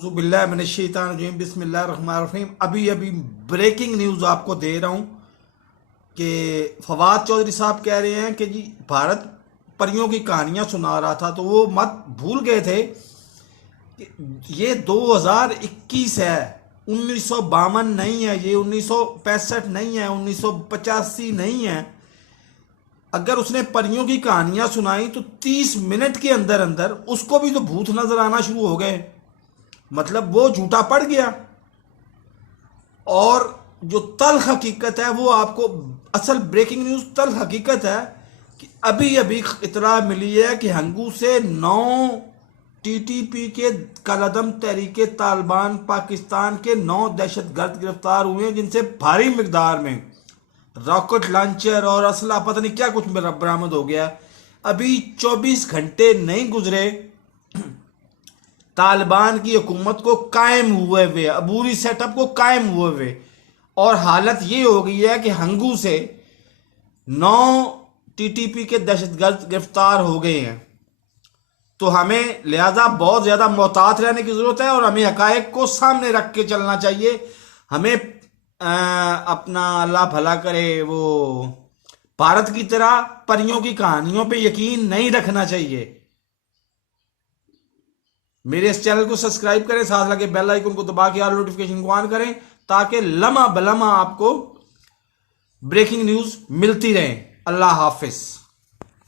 बिस्मिल्लाहिर्रहमानिर्रहीम। अभी अभी ब्रेकिंग न्यूज़ आपको दे रहा हूँ कि फवाद चौधरी साहब कह रहे हैं कि जी भारत परियों की कहानियाँ सुना रहा था, तो वो मत भूल गए थे कि ये 2021 है, 1952 नहीं है, ये 1965 नहीं है, 1985 नहीं है। अगर उसने परियों की कहानियां सुनाई तो 30 मिनट के अंदर अंदर उसको भी तो भूत नजर आना शुरू हो गए, मतलब वो झूठा पड़ गया। और जो तल हकीकत है वो आपको, असल ब्रेकिंग न्यूज तल हकीकत है कि अभी अभी इतला मिली है कि हंगू से 9 टीटीपी के कलदम तहरीके तालिबान पाकिस्तान के 9 दहशतगर्द गिरफ्तार हुए हैं, जिनसे भारी मिकदार में रॉकेट लॉन्चर और असला पता नहीं क्या कुछ बरामद हो गया। अभी 24 घंटे नहीं गुजरे तालिबान की हुकूमत को कायम हुए हुए, अबूरी सेटअप को कायम हुए हुए, और हालत ये हो गई है कि हंगू से 9 टीटीपी के दहशतगर्द गिरफ्तार हो गए हैं। तो हमें लिहाजा बहुत ज्यादा मोहतात रहने की जरूरत है और हमें हकायक को सामने रख के चलना चाहिए। हमें अपना अल्लाह भला करे, वो भारत की तरह परियों की कहानियों पे यकीन नहीं रखना चाहिए। मेरे इस चैनल को सब्सक्राइब करें, साथ लगे बेल आइकन को दबा के ऑल नोटिफिकेशन को ऑन करें, ताकि लम्हा बलम्हा आपको ब्रेकिंग न्यूज मिलती रहे। अल्लाह हाफिज।